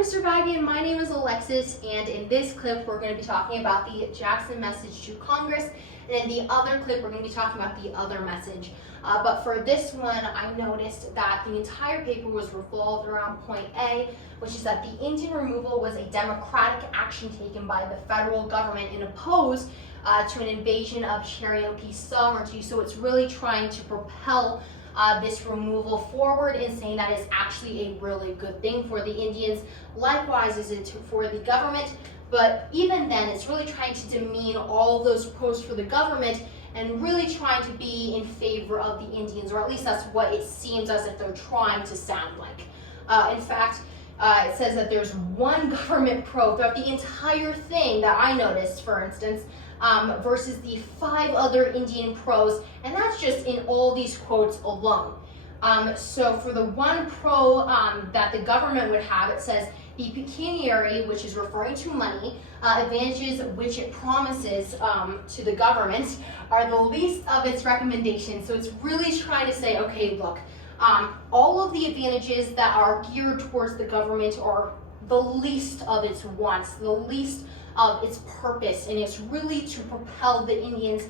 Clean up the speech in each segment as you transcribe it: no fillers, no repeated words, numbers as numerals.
Mr. Baggy, my name is Alexis, and in this clip we're going to be talking about the Jackson message to Congress, and in the other clip we're going to be talking about the other message. But for this one, I noticed that the entire paper was revolved around point A, which is that the Indian removal was a democratic action taken by the federal government in opposed to an invasion of Cherokee sovereignty. So it's really trying to propel this removal forward and saying that is actually a really good thing for the Indians. Likewise is it for the government, but even then it's really trying to demean all of those pros for the government and really trying to be in favor of the Indians, or at least that's what it seems as if they're trying to sound like. In fact, it says that there's one government pro throughout the entire thing that I noticed, for instance, versus the 5 other Indian pros, and that's just in all these quotes alone. So for the one pro that the government would have, it says the pecuniary, which is referring to money, advantages which it promises to the government are the least of its recommendations. So it's really trying to say, okay, look, all of the advantages that are geared towards the government are the least of its wants, the least of its purpose, and it's really to propel the Indians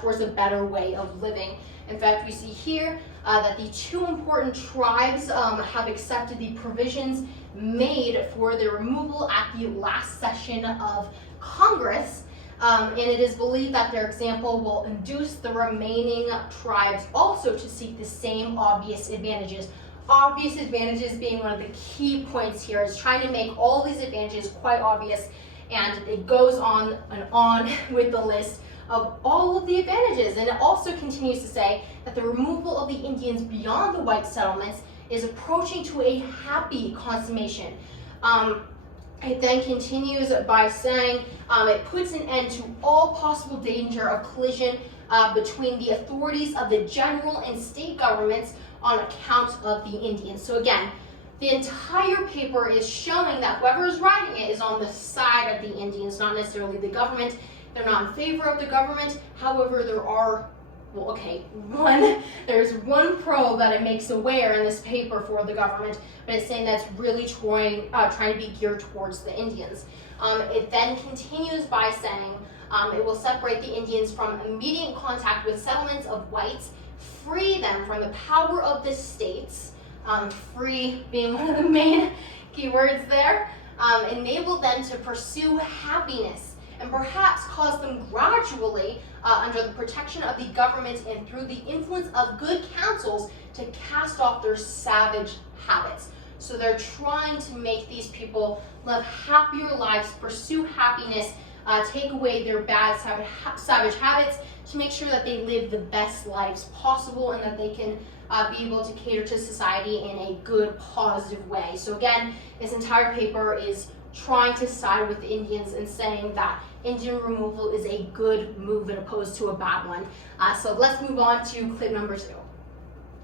towards a better way of living. In fact, we see here that the 2 important tribes have accepted the provisions made for the removal at the last session of Congress, and it is believed that their example will induce the remaining tribes also to seek the same obvious advantages. Obvious advantages being one of the key points here, is trying to make all these advantages quite obvious. And it goes on and on with the list of all of the advantages. And it also continues to say that the removal of the Indians beyond the white settlements is approaching to a happy consummation. It then continues by saying it puts an end to all possible danger of collision between the authorities of the general and state governments on account of the Indians. So again, the entire paper is showing that whoever is writing it is on the side of the Indians, not necessarily the government. They're not in favor of the government. However, there's one pro that it makes aware in this paper for the government, but it's saying that's really trying to be geared towards the Indians. It then continues by saying it will separate the Indians from immediate contact with settlements of whites, free them from the power of the states, free being one of the main keywords there, enable them to pursue happiness, and perhaps cause them gradually, under the protection of the government and through the influence of good counsels, to cast off their savage habits. So they're trying to make these people live happier lives, pursue happiness, take away their bad savage habits, to make sure that they live the best lives possible and that they can be able to cater to society in a good, positive way. So again, this entire paper is trying to side with the Indians and saying that Indian removal is a good move as opposed to a bad one. So let's move on to clip number 2.